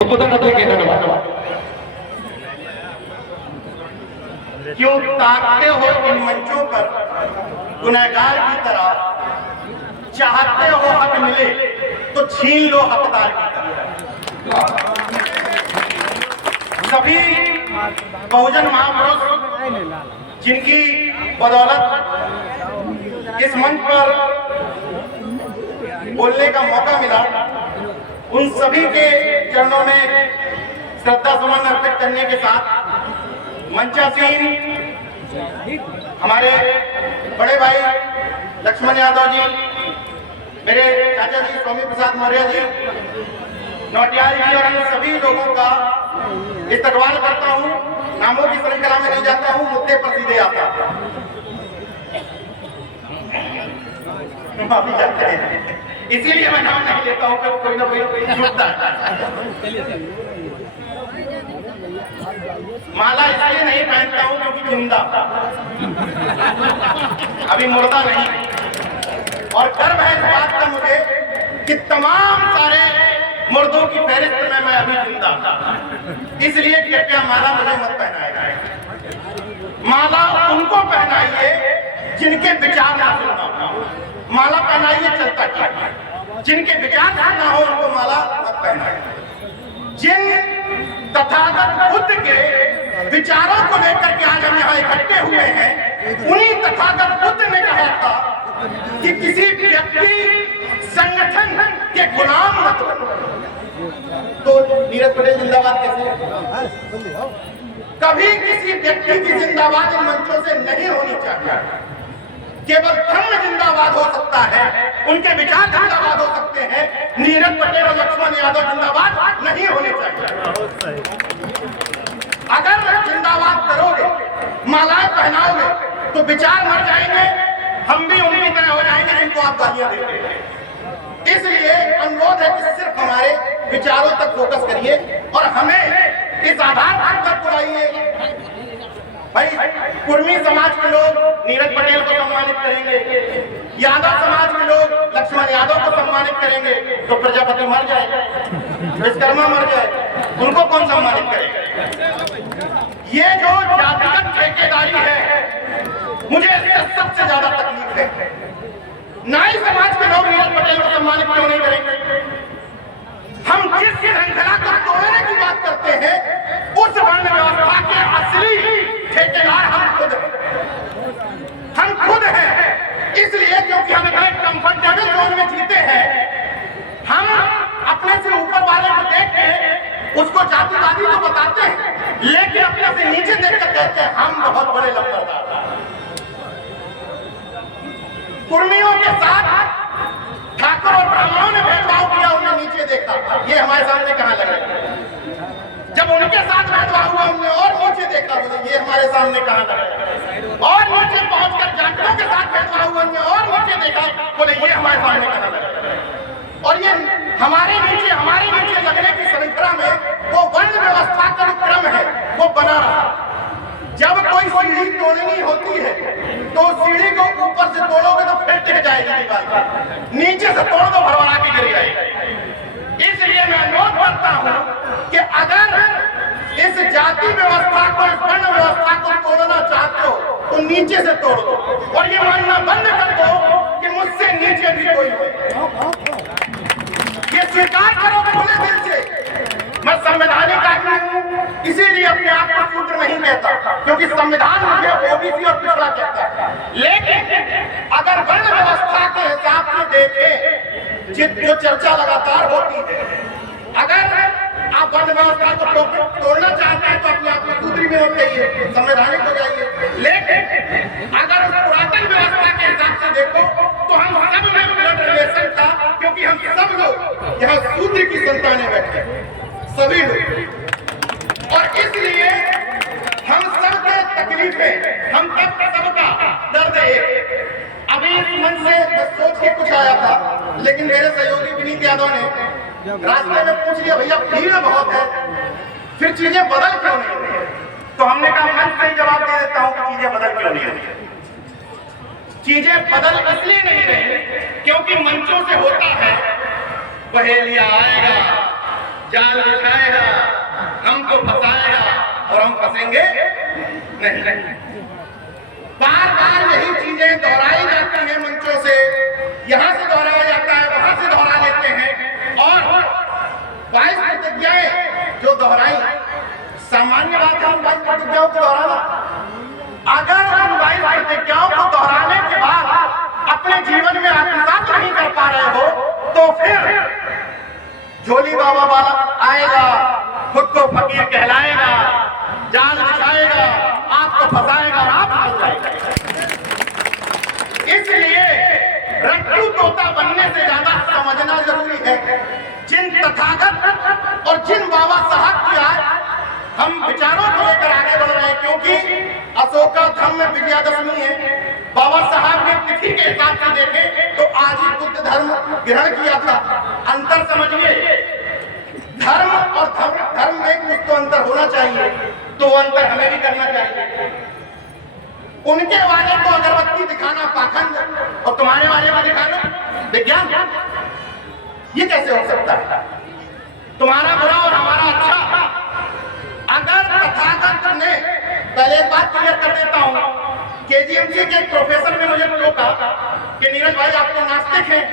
क्यों ताकते हो इन मंचों पर गुनहगार की तरह, चाहते हो हक मिले तो छीन लो हकदार की तरह। सभी बहुजन महापुरुष जिनकी बदौलत इस मंच पर बोलने का मौका मिला, उन सभी के चरणों में श्रद्धा सुमन अर्पित करने के साथ मंचासीन हमारे बड़े भाई लक्ष्मण यादव जी, मेरे चाचा जी स्वामी प्रसाद मौर्य जी, नौटियाल जी और इन सभी लोगों का इस्तकबाल करता हूं। नामों की श्रृंखला में नहीं जाता हूं, मुद्दे पर सीधे आता हूं। माफी चाहते हैं, इसीलिए मैं नाम नहीं लेता हूं कि कोई ना कोई छूटता है। माला इसलिए नहीं पहनता हूं क्योंकि जिंदा, अभी मुर्दा नहीं। और गर्व है इस बात का मुझे कि तमाम सारे मुर्दों की फहरिस्त में मैं अभी जिंदा, इसलिए कृपया माला मुझे मत पहनाएगा। माला उनको पहनाइए जिनके विचार ना सुनना हो, माला पहनाइए चलता क्या, जिनके विचार सुनना हो उनको माला मत पहनाइए। जिन तथागत बुद्ध के विचारों को लेकर के आज हम यहाँ इकट्ठे हुए हैं, उन्हीं तथागत बुद्ध ने कहा था कि किसी व्यक्ति संगठन के गुलाम मत बनो। तो नीरज पटेल जिंदाबाद कैसे? कभी किसी व्यक्ति की जिंदाबाद इन मंचों से नहीं होनी चाहिए। केवल धर्म जिंदाबाद हो सकता है, उनके विचार जिंदाबाद हो सकते हैं। नीरज पटेल और लक्ष्मण यादव जिंदाबाद नहीं होने चाहिए। अगर जिंदाबाद करोगे, मालाएं पहनाओगे तो विचार मर जाएंगे, हम भी उनकी तरह हो जाएंगे जिनको आप गालियां देते हैं। इसलिए अनुरोध है कि सिर्फ हमारे विचारों तक फोकस करिए और हमें इस आधार पर बुलाइए। भाई, कुर्मी समाज के लोग नीरज पटेल को सम्मानित करेंगे, यादव समाज के लोग लक्ष्मण यादव को सम्मानित करेंगे, तो प्रजापति मर जाएगा, विश्वकर्मा मर जाए, उनको कौन सम्मानित करेगा? ये जो जातिगत ठेकेदारी है, मुझे इससे सबसे ज्यादा तकलीफ है। नाई समाज के लोग नीरज पटेल को सम्मानित क्यों नहीं करेंगे? हम जिस श्रृंखला को तोड़ने की बात करते हैं, उस वर्ण व्यवस्था के असली ठेकेदार हम खुद हैं। इसलिए क्योंकि हम एक कंफर्टेबल जोन में जीते हैं, हम अपने से ऊपर वाले को देख के उसको जातिवादी तो बताते हैं, लेकिन अपने से नीचे देखकर कहते हैं हम बहुत बड़े लंबरदार। कुर्मियों के साथ ठाकुर और ब्राह्मणों ने भेदभाव किया, उन्हें नीचे देखा। ये हमारे सामने कहां लग रहा है? जब उनके साथ भेदभाव हुआ, हमने और नीचे देखा, बोले ये हमारे सामने कहां लग रहा है? और नीचे पहुंचकर जाटों के साथ भेदभाव हुआ, हमने और नीचे देखा, बोले ये हमारे सामने कहां लग रहा है? और ये हमारे नीचे लगने की श्रृंखला में वो वर्ण व्यवस्था का जो क्रम है वो बना रहा। जब कोई सीढ़ी तोड़नी होती है तो सीढ़ी को ऊपर से तोड़ोगे तो फिर टिक जाएगी दीवार पर, नीचे से तोड़ दो भरभरा के गिर जाएगी। इसलिए मैं अनुरोध करता हूं कि अगर इस जाति व्यवस्था को, इस वर्ण व्यवस्था को तोड़ना चाहते हो तो नीचे से तोड़ दो और ये मानना बंद कर दो कि मुझसे नीचे भी कोई हो। ये स्वीकार करो खुले दिल से। मैं संवैधानिक आदमी हूं, इसीलिए अपने आप को शूद्र नहीं कहता, क्योंकि संविधान मुझे ओबीसी और पिछड़ा कहता है। लेकिन अगर वर्ण व्यवस्था के हिसाब से देखें, जो चर्चा लगातार होती है, अगर आप वर्ण व्यवस्था को तोड़ना चाहते हैं तो अपने आप को शूद्री में मत कहिए, संवैधानिक हो जाइए। लेकिन अगर पुरातन व्यवस्था के हिसाब से देखो तो हम सब में ब्लड रिलेशन था, क्योंकि हम सब लोग यहाँ शूद्र की संतानें बैठे, सभी लोग। और इसलिए हम सबके तकलीफें, हम सबका दर्द एक। अभी इस मन से मैं सोच के कुछ आया था, लेकिन मेरे सहयोगी विनीत यादव ने रास्ते में पूछ लिया, भैया भीड़ बहुत है, फिर चीजें बदल क्यों नहीं रही? तो हमने कहा मैं सही जवाब दे देता हूं कि चीजें बदल क्यों नहीं रही। चीजें बदल इसलिए नहीं रही क्योंकि मंचों से होता है, पहेलिया आएगा, जाल बिछाएगा, हमको फंसाएगा और हम फंसेंगे नहीं। बार बार यही चीजें दोहराई जाती हैं मंचों से, यहां से दोहराया जाता है, वहां से दोहरा लेते हैं। और 22 प्रतिज्ञाएं जो दोहराई, सामान्य बात है उन 22 प्रतिज्ञाओं को दोहराना। अगर उन 22 प्रतिज्ञाओं को दोहराने के बाद अपने जीवन में आत्मसात नहीं कर पा रहे हो, तो फिर झोली बाबा वाला आएगा, खुद को फकीर कहलाएगा, जाल बिछाएगा, आपको फंसाएगा और आप फंस जाएगा। इसलिए रट्टू तोता बनने से ज्यादा समझना जरूरी है। जिन तथागत और जिन बाबा साहब की आज हम विचारों को लेकर आगे बढ़ रहे हैं, क्योंकि अशोका धर्म में विजयादशमी है। बाबा साहब ने तिथि के हिसाब से देखे तो आज ही बुद्ध धर्म ग्रहण किया था। अंतर समझिए, धर्म और धर्म में कुछ तो अंतर होना चाहिए, तो वो अंतर हमें भी करना चाहिए। उनके वाले को अगरबत्ती दिखाना पाखंड और तुम्हारे वाले को दिखाना विज्ञान, ये कैसे हो सकता है? तुम्हारा बुरा और हमारा अच्छा। अगर तथागत ने, पहले एक बात क्लियर कर देता हूं, केजीएमसी के एक प्रोफेसर ने मुझे रोका कि नीरज भाई आप तो नास्तिक हैं,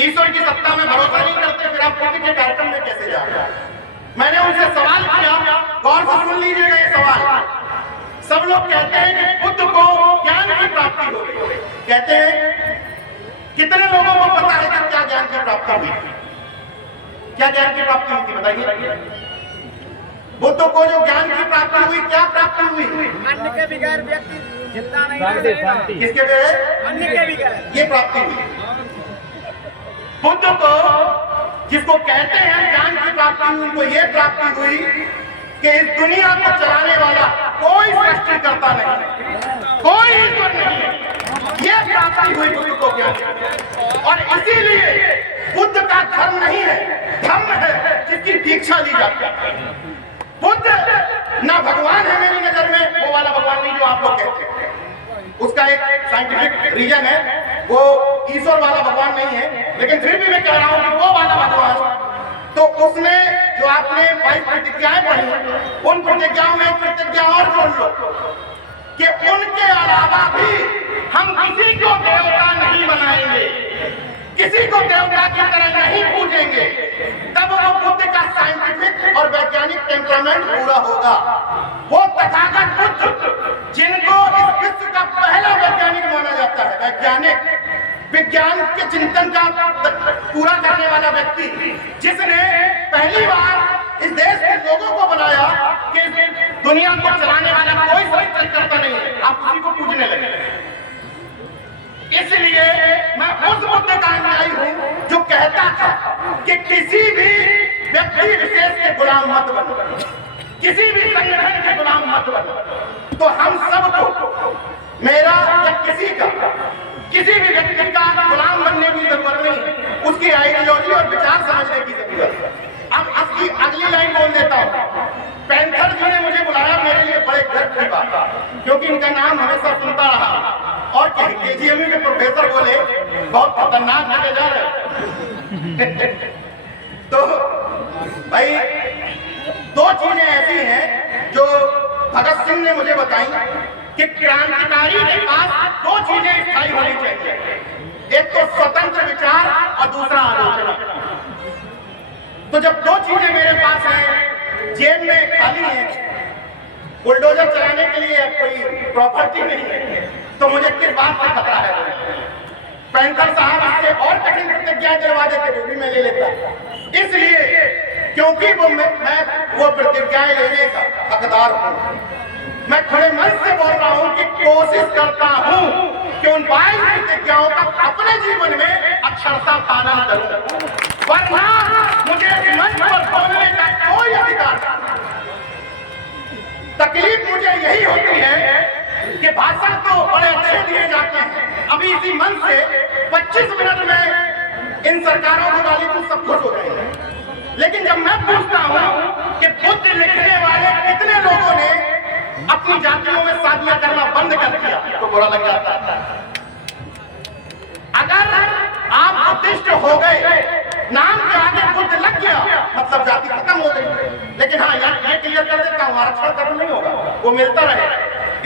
ईश्वर की सत्ता में भरोसा नहीं करते, फिर आप बुद्ध के कार्यक्रम में कैसे जा रहे हैं? मैंने उनसे सवाल किया, गौर से सुन लीजिएगा ये सवाल। सब लोग कहते हैं कि बुद्ध को ज्ञान की प्राप्ति हो गई। कहते हैं, कितने लोगों को पता है कि क्या ज्ञान की प्राप्ति हुई? क्या ज्ञान की प्राप्ति हुई थी बताइए? बुद्ध को जो ज्ञान की प्राप्ति हुई, क्या प्राप्ति हुई? अन्य के बगैर व्यक्ति जिंदा नहीं रह सकता। किसके बगैर? अन्य के बगैर ये प्राप्ति हुई। बुद्ध को, जिसको कहते हैं ज्ञान की प्राप्ति हुई, उनको ये प्राप्ति हुई कि इस दुनिया को चलाने वाला कोई सृष्टिकर्ता नहीं, कोई ईश्वर नहीं है। ये प्राप्ति हुई बुद्ध को ज्ञान। और इसीलिए बुद्ध का धर्म नहीं है, धर्म है जिसकी दीक्षा ली जाती है। बुद्ध ना भगवान है मेरी नजर में, वो वाला भगवान नहीं जो आप लोग कहते हैं। उसका एक साइंटिफिक रीजन है, वो ईश्वर वाला भगवान नहीं है, लेकिन फिर भी मैं कह रहा हूं कि वो वाला भगवान। तो उसमें जो आपने 22 प्रतिज्ञाएं पढ़ी, उन प्रतिज्ञाओं में एक प्रतिज्ञा और जोड़ लो कि उनके अलावा भी हम किसी को देवता नहीं बनाएंगे, किसी को देवता की तरह नहीं पूजेंगे। तब वो बुद्ध का साइंटिफिक और वैज्ञानिक टेम्परामेंट पूरा होगा। वो तथागत बुद्ध, जिनको इस विश्व का पहला वैज्ञानिक माना जाता है, वैज्ञानिक, विज्ञान के चिंतन का पूरा करने वाला व्यक्ति, जिसने पहली बार इस देश के लोगों को बनाया कि दुनिया को चलाने वाला कोई सृष्टिकर्ता नहीं है, आप उसी को पूजने लगे। इसलिए मैं उस बुद्ध का अनुयायी हूं जो कहता था कि किसी भी व्यक्ति विशेष के गुलाम मत बनो, किसी भी संगठन के गुलाम मत बनो। तो हम सबको, मेरा या किसी भी व्यक्ति का गुलाम बनने की जरूरत नहीं, उसकी आइडियोलॉजी और विचार समझने की जरूरत है। अब इसकी अगली लाइन बोल देता हूं। पैंथर जी ने मुझे बुलाया, मेरे लिए बड़े गर्व की बात, क्योंकि इनका नाम हमेशा सुनता रहा। और केजीएमयू के प्रोफेसर बोले बहुत खतरनाक जगह जा रहे। तो भाई दो चीजें ऐसी हैं जो भगत सिंह ने मुझे बताई कि क्रांतिकारी के पास दो चीजें स्थायी होनी चाहिए, एक तो स्वतंत्र विचार और दूसरा आलोचना। तो जब दो चीजें मेरे पास हैं, जेब में खाली है, बुलडोजर चलाने के लिए कोई प्रॉपर्टी नहीं है, तो मुझे किस बात का खतरा है? पैंथर साहब इससे और कठिन प्रतिज्ञा दिलवा देते, वो भी मैं ले लेता। इसलिए क्योंकि वो प्रतिज्ञाएं लेने का हकदार हूं, मैं खुले मन से बोल रहा हूं कि कोशिश करता हूं कि उन 22 प्रतिज्ञाओं का अपने जीवन में अक्षरशः पालन करूं, वरना मुझे इस मंच पर बोलने का कोई अधिकार नहीं। तकलीफ मुझे यही होती है कि भाषण तो बड़े अच्छे दिए जाते हैं, अभी इसी मन से 25 मिनट में इन सरकारों को डाली तो सब खुश हो जाएंगे। लेकिन जब मैं पूछता हूं कि बुद्ध लिखने वाले कितने लोगों ने अपनी जातियों में शादियां करना बंद कर दिया, तो बुरा लग जाता है। अगर आप बुद्धिस्ट हो गए, नाम के आगे बुद्ध लग गया मतलब जाति खत्म हो गई। लेकिन हाँ यार ये क्लियर कर देता हूँ, आरक्षण खत्म नहीं होगा, वो मिलता रहे।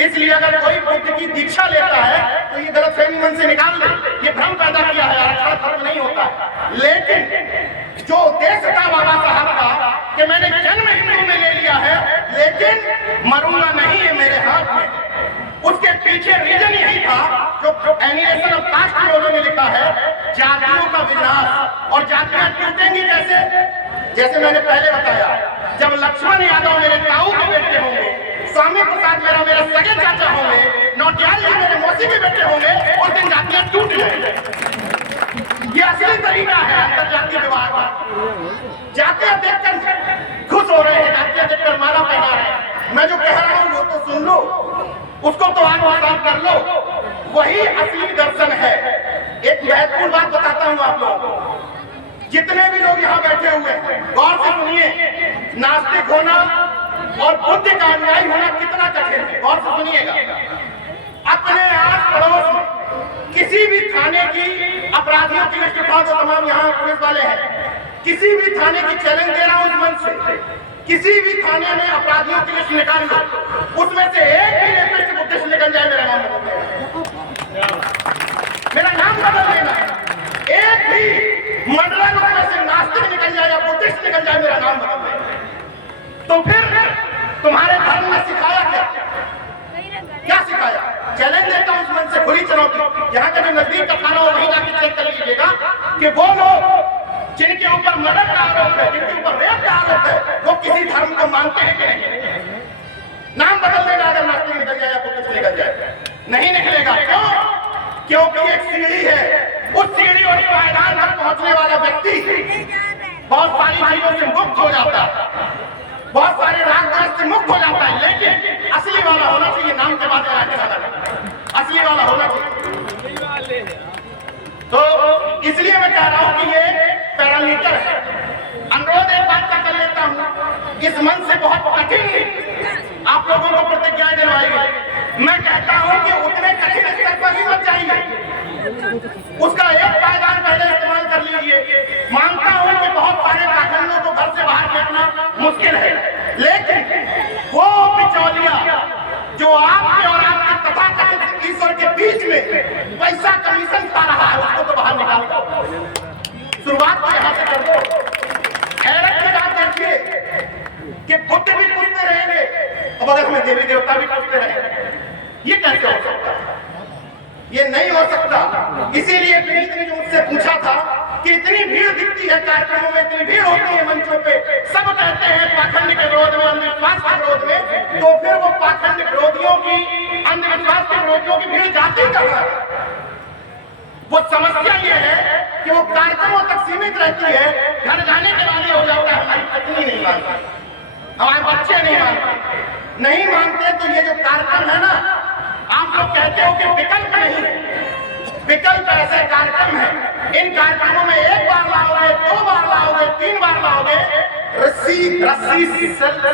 इसलिए अगर कोई बुद्ध की दीक्षा लेता है तो ये गलतफहमी मन से निकाल ले, ये भ्रम पैदा किया है, आरक्षण खत्म नहीं होता है। लेकिन जो उद्देश्य था बाबा साहब का कि मैंने जन्म हिंदू में ले लिया है लेकिन मरूंगा नहीं है मेरे हाथ में, उसके पीछे रीजन यही था जो एनिमेशन ऑफ कास्ट में उन्होंने लिखा है, जातियों का विनाश। और जातियां टूटेंगी कैसे? जैसे मैंने पहले बताया, जब लक्ष्मण यादव मेरे ताऊ के बेटे होंगे, स्वामी प्रसाद मेरा सगे चाचा होंगे, नौटियाल जी मेरे मौसी के बेटे होंगे, उस दिन जातियां टूट जाएंगी। ये असली तरीका है अंतर जातीय विवाह का। जातियां देखकर खुश हो रहे हैं, जातियां देखकर माला पहना रहे हैं। मैं जो कह रहा हूँ वो तो सुन लो, उसको तो आंख साफ कर लो, वही असली दर्शन है। एक महत्वपूर्ण बात बताता हूँ आप लोगों को, जितने भी लोग यहाँ बैठे हुए हैं गौर से सुनिए, नास्तिक होना और बुद्ध का अनुयायी होना कितना कठिन है, गौर से सुनिएगा। अपने आस पड़ोस में किसी भी थाने की अपराधियों की लिस्ट उठाओ, तो तमाम यहाँ पुलिस वाले हैं, किसी भी थाने की चैलेंज दे रहा हूँ इस मंच से, किसी भी थाने में अपराधियों की लिस्ट निकाल लो, उसमें से एक भी रेपिस्ट बुद्धिस्ट निकल जाए, मेरा नाम बदल देना, मेरा नाम बदल देना। एक भी मंडलन उसमें से नास्तिक निकल जाए या बुद्धिस्ट निकल जाए, मेरा नाम बदल देना। तो फिर तुम्हारे धर्म में सिखाया क्या सिखाया? चैलेंज देता हूं इस मन से, खुली चुनौती। यहाँ का जो नजदीक का थाना हो वहीं जाके चेक कर लीजिएगा कि वो लोग जिनके ऊपर मर्डर का आरोप है, जिनके ऊपर रेप का आरोप है, वो किसी धर्म को मानते हैं कि नहीं? नाम बदल देगा अगर नास्तिक निकल जाए या बुद्धिस्ट निकल जाए, नहीं निकलेगा। क्यों? क्योंकि एक सीढ़ी है, उस सीढ़ी और पायदान तक पहुंचने वाला व्यक्ति बहुत सारी चीजों से मुक्त हो जाता है, बहुत सारे राग द्वेष से मुक्त हो जाता है। लेकिन असली वाला होना चाहिए, नाम के बाद असली वाला होना चाहिए। तो इसलिए मैं कह रहा हूं कि ये पैरामीटर है। अनुरोध एक बात का कर लेता हूं, इस मन से बहुत कठिन आप लोगों को प्रतिज्ञाएं दिलवाई गई, मैं कहता हूं कि उतने कठिन स्तर पर ही मत जाइए, उसका एक पायदान पहले इस्तेमाल कर लीजिए। मानता हूं कि बहुत सारे पाखंडों को घर से बाहर फेंकना मुश्किल है, लेकिन वो बिचौलिया जो आपके और आपके तथाकथित ईश्वर के बीच में पैसा कमीशन खा रहा है, उसको तो बाहर निकाल दो। शुरुआत तो यहाँ से कर दो। हैरत की बात देखिए कि बुद्ध भी पूछते रहेंगे, अब अगर हमें देवी देवता भी पूछते रहेंगे, ये कैसे हो सकता है? ये नहीं हो सकता। इसीलिए विनीत ने जो मुझसे पूछा था कि इतनी भीड़ दिखती है कार्यक्रमों में, इतनी भीड़ होती है मंचों पे, सब कहते हैं पाखंड के विरोध में, अंधविश्वास के विरोध में, तो फिर वो पाखंड विरोधियों की, अंधविश्वास के विरोधियों की भीड़ जाती कहाँ है? वो समस्या ये है कि वो कार्यक्रमों तक सीमित रहती है, घर जाने के बाद ये हो जाता है हमारी पत्नी नहीं मानती, हमारे बच्चे नहीं मानते, नहीं मानते। तो ये जो कार्यक्रम है ना, आप लोग कहते हो कि विकल्प नहीं है, विकल्प ऐसे कार्यक्रम है, इन कार्यक्रमों में एक बार लाओगे, दो बार लाओगे, तीन बार लाओगे, रस्सी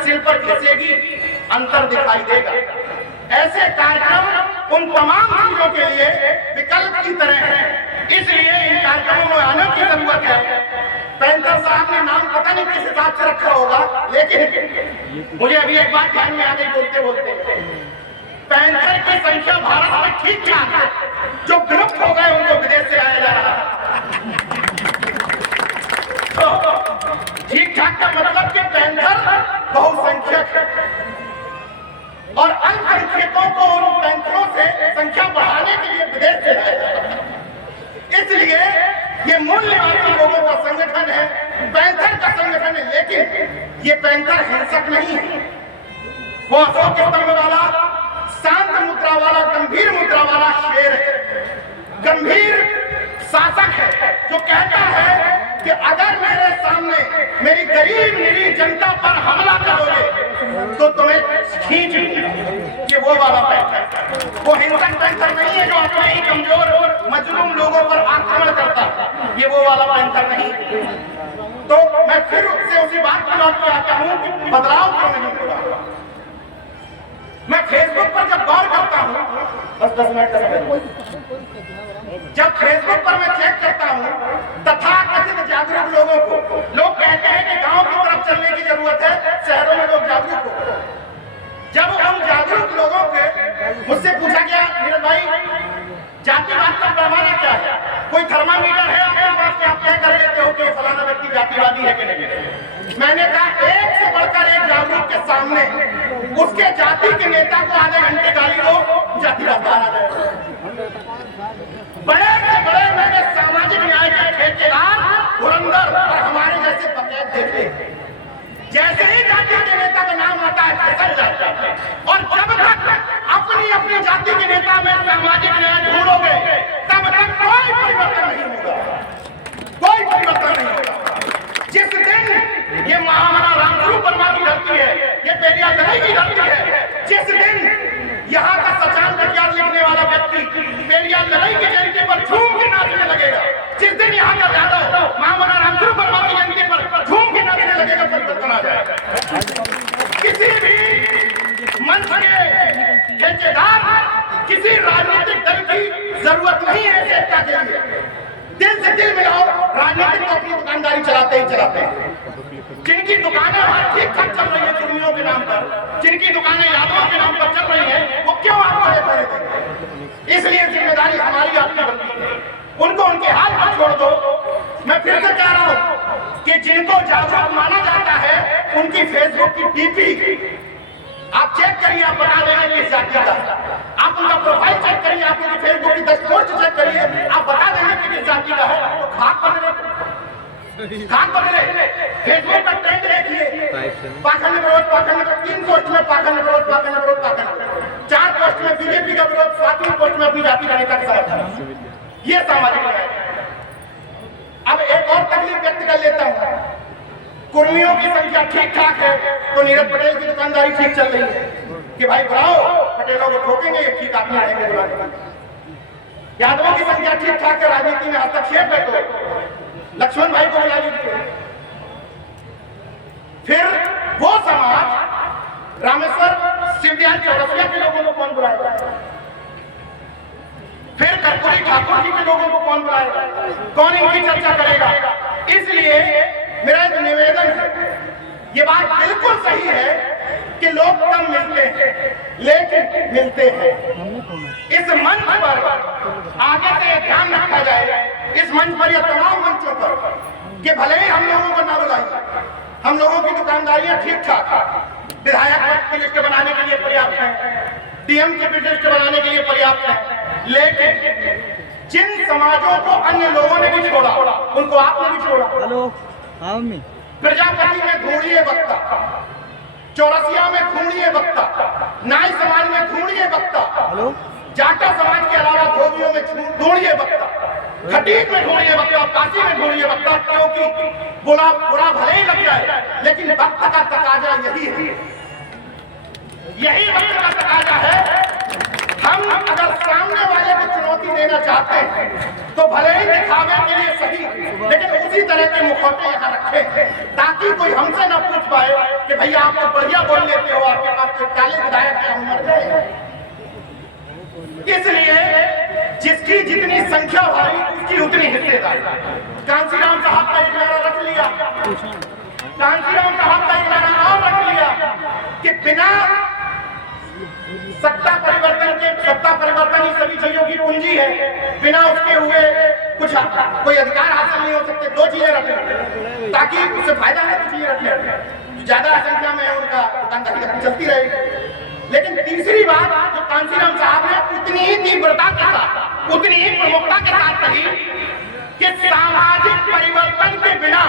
सिल पर खींचेगी, अंतर दिखाई देगा। ऐसे कार्यक्रम उन तमाम चीजों के लिए विकल्प की तरह है, इसलिए इन कार्यक्रमों में आने की जरूरत है। पैंथर साहब ने नाम पता नहीं किस हिसाब से रखा होगा, लेकिन मुझे अभी एक बात ध्यान में आ गई बोलते बोलते, पैंथर की संख्या भारत में ठीक ठाक है, जो ग्रुप हो गए उनको विदेश से आया जा रहा है। तो ठीक ठाक का मतलब कि पैंथर बहुसंख्यक है और अल्पसंख्यकों को उन पैंथरों से संख्या बढ़ाने के लिए विदेश से लाया जा रहा है। इसलिए ये मूल निवासी लोगों का संगठन है, पैंथर का संगठन है, लेकिन ये पैंथर हिंसक नहीं है। वो अशोक स्तंभ वाला, शांत मुद्रा वाला, गंभीर मुद्रा वाला शेर है, गंभीर शासक है, जो कहता है कि अगर मेरे सामने मेरी गरीब निरीह जनता पर हमला करोगे तो तुम्हें खींच लूंगा। ये वो वाला पैंथर, वो हिंसक पैंथर नहीं है जो अपने ही कमजोर और मजलूम लोगों पर आक्रमण करता है, ये वो वाला पैंथर नहीं। तो मैं फिर से उसी बात पर लौट के आता हूं कि बदलाव क्यों नहीं हो रहा। मैं फेसबुक पर जब गौर करता हूँ, बस 10 मिनट का समय, जब फेसबुक पर मैं चेक करता हूँ तथाकथित जागरूक लोगों को, लोग कहते हैं कि गांव की तरफ चलने की जरूरत है, शहरों में लोग जागरूक हो। जब उन जागरूक लोगों के मुझसे पूछा गया, नीरज भाई जातिवाद का पैमाना क्या है, कोई थर्मामीटर है आपके पास कि आप तय कर लेते हो कि फलाना व्यक्ति जातिवादी है कि नहीं? मैंने कहा एक से बढ़कर एक जागरूक के सामने उसके जाति के नेता को आधे घंटे गाली दो, जातिवाद आ जाए। बड़े से बड़े मैंने सामाजिक न्याय के ठेकेदार धुरंधर और हमारे जैसे बकैत देखे, जैसे ही जाति के नेता का नाम आता है फिसल जाता है। और जब तक अपनी अपनी जाति के नेता में सामाजिक न्याय ढूंढोगे तब तक कोई परिवर्तन नहीं होगा, कोई परिवर्तन नहीं होगा। जिस दिन ये महामना रामस्वरूप वर्मा की धरती है, ये पेरियार लड़ाई की धरती है, जिस दिन यहाँ का सचान कटियार लिखने वाला व्यक्ति पेरियार लड़ाई की जयंती पर झूम के नाचने लगेगा, जिस दिन यहाँ का यादव महामना रामस्वरूप वर्मा की जयंती पर झूम के नाचने लगेगा, परिवर्तन आ जाएगा। किसी भी मंच के ठेकेदार, किसी राजनीतिक दल की जरूरत नहीं है एकता के लिए। दिल से दिल मिलाओ, राजनीतिक तो अपनी दुकानदारी चलाते ही चलाते हैं। जिनकी दुकानें वहां ठीक ठाक चल रही है कुर्मियों के नाम पर, जिनकी दुकानें यादवों के नाम पर चल रही है, वो क्यों आपको ये करे देंगे? इसलिए जिम्मेदारी हमारी आपकी बनती है, उनको उनके हाल पर छोड़ दो। मैं फिर से कह रहा हूं कि जिनको जागरूक माना जाता है उनकी फेसबुक की डीपी आप चेक करिए, आप बता देंगे किस जाति का। आप उनका प्रोफाइल चेक करिए, आप उनकी फेसबुक की 10 पोस्ट चेक करिए, आप बता देंगे कि किस जाति का है। तो खाक बदले फेसबुक पर ट्रेंड देखिए, पाखंड विरोध, पाखंड विरोध, 3 पोस्ट में पाखंड विरोध, पाखंड विरोध, पाखंड विरोध, 4 पोस्ट में बीजेपी का विरोध, 7वीं पोस्ट में अपनी जाति का नेता का समर्थन। ये सामाजिक न्याय है। अब एक और तकलीफ व्यक्त कर लेता हूं, कुर्मियों की संख्या ठीक ठाक है तो नीरज पटेल की दुकानदारी ठीक चल रही है कि भाई बुलाओ पटेलों को ठोकेंगे, ये ठीक आप आएंगे बुलाने। यादवों की संख्या ठीक ठाक है, राजनीति में हस्तक्षेप है तो लक्ष्मण भाई को बुला लीजिए। फिर वो समाज रामेश्वर शिवदयाल चौरसिया के लोगों को कौन बुलाएगा? फिर कर्पूरी ठाकुर जी के लोगों को कौन बुलाएगा? कौन इनकी चर्चा करेगा? इसलिए मेरा एक निवेदन है, ये बात बिल्कुल सही है कि लोग कम मिलते हैं लेकिन मिलते हैं। इस मंच पर आगे से ध्यान रखा जाए, इस मंच पर या तमाम मंचों पर कि भले ही हम लोगों को ना बुलाइए, हम लोगों की दुकानदारियां ठीक ठाक, विधायक की लिस्ट बनाने के लिए पर्याप्त है, डीएम की लिस्ट बनाने के लिए पर्याप्त है, लेकिन जिन समाजों को अन्य लोगों ने भी छोड़ा उनको आपने भी छोड़ा। प्रजापति में ढूंढिए वक्ता, चौरसिया में ढूंढिए वक्ता, नाई समाज में ढूंढिए वक्ता, जाटा समाज के अलावा धोबियों में ढूंढिए वक्ता, खटीक में ढूंढिए वक्ता, काशी में ढूंढिए वक्ता, क्योंकि बुरा भले ही लग जाए लेकिन वक्त का तकाजा यही है, यही वक्त का तकाजा है। हम अगर सामने वाले को चुनौती देना चाहते हैं तो भले ही दिखावे के लिए सही, लेकिन उसी तरह के मुखौटे यहाँ रखें ताकि कोई हमसे ना पूछ पाए कि भैया आप तो बढ़िया बोल लेते हो, आपके पास तो 40 विधायक है, हम मर गए। इसलिए जिसकी जितनी संख्या भारी उसकी उतनी हिस्सेदारी। कांसीराम साहब का एक नारा रख लिया, कांसीराम साहब का एक नारा और रख लिया कि बिना सत्ता परिवर्तन ही सभी चीजों की पूंजी है, बिना उसके हुए कुछ कोई अधिकार हासिल नहीं हो सकते। 2 चीजें रखें ताकि उससे फायदा है, 2 चीजें रखें, ज्यादा संख्या में उनका दुकानदारी चलती रहेगी। लेकिन तीसरी बात जो कांसीराम साहब ने उतनी ही तीव्रता के साथ, उतनी ही प्रमुखता के साथ कही कि सामाजिक परिवर्तन के बिना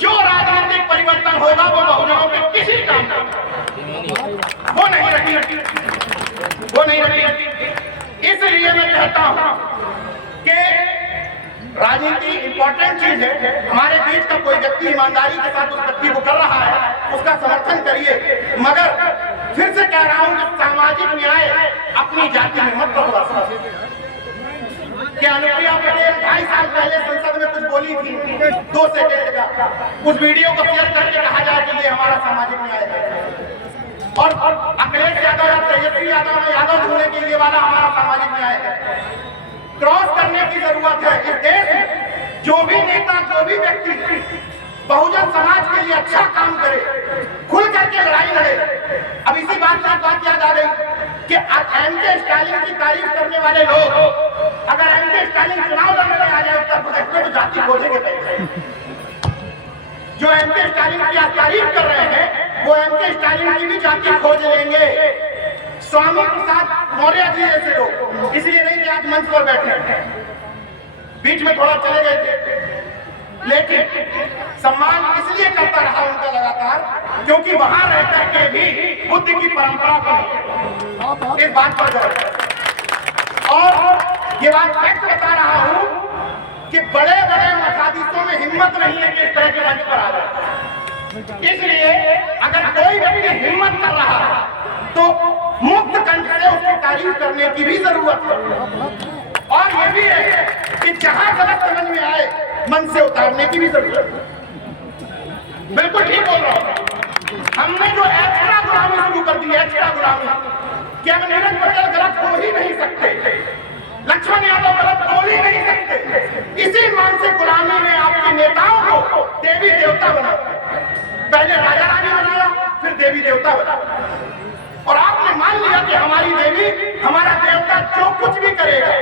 जो राजनीतिक परिवर्तन होगा वो बहुजनों के किसी काम का वो नहीं रखी। इसलिए मैं कहता हूं कि राजनीति इंपॉर्टेंट चीज है। हमारे बीच का कोई व्यक्ति ईमानदारी के साथ उस व्यक्ति को कर रहा है, उसका समर्थन करिए, मगर फिर से कह रहा हूं कि सामाजिक न्याय अपनी जाति में मत बदला। क्या अनुप्रिया पटेल 2.5 साल पहले संसद में कुछ बोली थी 2 सेकंड का, उस वीडियो को शेयर करके कहा जाए कि ये हमारा सामाजिक न्याय है, और अखिलेश यादव ओबीसी यादव में यादव ढूंढने के लिए वाला हमारा सामाजिक न्याय है। क्रॉस करने की जरूरत है। इस देश में जो भी नेता, जो भी व्यक्ति बहुजन समाज के लिए अच्छा काम करे, खुल करके लड़ाई लड़े। अब इसी बात से बात याद आ गई कि एम.के. स्टालिन की तारीफ करने वाले लोग अगर एम.के. स्टालिन चुनाव लड़ने आ जाए उत्तर प्रदेश में तो जाति खोजेंगे पहले। जो एम.के. स्टालिन की आप तारीफ कर रहे हैं वो एम.के. स्टालिन की भी जाति खोज लेंगे। स्वामी प्रसाद मौर्य जी ऐसे लोग इसलिए नहीं कि आज मंच पर बैठे, बीच में थोड़ा चले गए थे, लेकिन सम्मान इसलिए करता रहा उनका लगातार क्योंकि वहां रहकर के भी बुद्ध की परंपरा को इस बात पर जोर। और ये बात फैक्ट बता रहा हूं कि बड़े बड़े मठाधीशों में हिम्मत नहीं है कि इस तरह के मंच पर आ जाए। इसलिए अगर कोई व्यक्ति हिम्मत कर रहा है तो मुक्त कंठ से उसकी तारीफ करने की भी जरूरत है। और ये भी है कि जहां गलत समझ में आए मन से उतारने की भी जरूरत है। बिल्कुल ठीक बोल रहा हूं। हमने जो एक्स्ट्रा गुलामी शुरू कर दी, एक्स्ट्रा गुलामी, कि हम नीरज पटेल गलत हो ही नहीं सकते, लक्ष्मण यादव गलत हो ही नहीं सकते। इसी मानसिक गुलामी ने आपके नेताओं को देवी देवता बना, पहले राजा रानी बनाया, फिर देवी देवता बनाया। और आपने मान लिया कि हमारी देवी, हमारा देवता जो कुछ भी करेगा,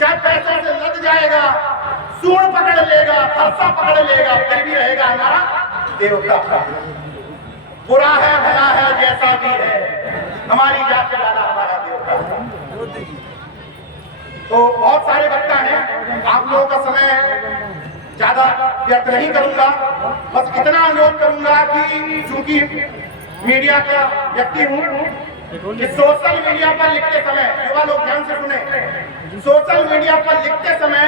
चाहे पैसों से लद जाएगा, सूंड पकड़ लेगा, फरसा पकड़ लेगा, फिर भी रहेगा हमारा देवता। बुरा है भला है जैसा भी है, हमारी जात के वाला हमारा देवता। तो बहुत सारे वक्ता हैं, आप लोगों का समय ज्यादा व्यर्थ नहीं करूंगा, बस इतना अनुरोध करूंगा कि चूंकि मीडिया का व्यक्ति हूं कि सोशल मीडिया पर लिखते समय, युवा लोग ध्यान से सुने, सोशल मीडिया पर लिखते समय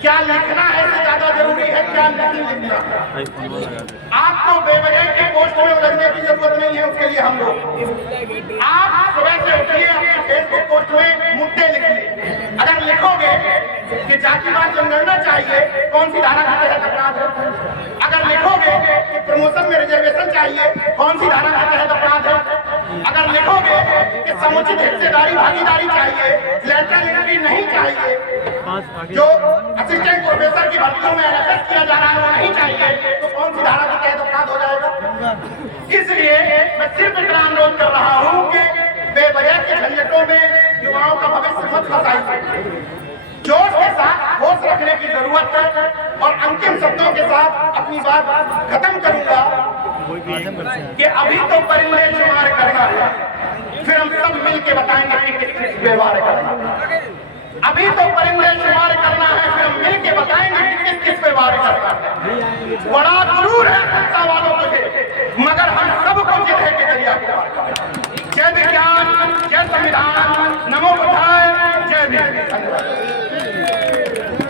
क्या लिखना है से ज्यादा जरूरी है क्या नहीं लिखना। आपको बेवजह के पोस्ट में उलझने की जरूरत नहीं है, उसके लिए हम लोग, आप सुबह से उठिए, अपने फेसबुक पोस्ट में मुद्दे लिखिए। अगर लिखोगे कि जातिवाद जनगणना चाहिए, कौन सी धारा के तहत अपराध है? अगर लिखोगे कि प्रमोशन में रिजर्वेशन चाहिए, कौन सी धारा के तहत अपराध है? अगर लिखोगे कि समुचित हिस्सेदारी भागीदारी चाहिए, लेटरल एंट्री नहीं चाहिए, जो असिस्टेंट प्रोफेसर की भर्तियों में एलएफएस किया जा रहा है वो नहीं चाहिए, तो कौन सी धारा के तहत अपराध हो जाएगा? इसलिए मैं सिर्फ इतना अनुरोध कर रहा हूं कि बेवजह के झंझटों में युवाओं का भविष्य मत फंसाइए। जोश के साथ होश रखने की जरूरत है। और अंतिम शब्दों के साथ अपनी बात खत्म करूंगा कि अभी तो परिंदे शुमार करना है, फिर हम सब मिल के बताएंगे कि किस किस व्यवहार करना है। अभी तो परिंदे शुमार करना है, फिर हम मिल के बताएंगे कि किस किस व्यवहार करना है। बड़ा गुरूर है सत्ता वालों को,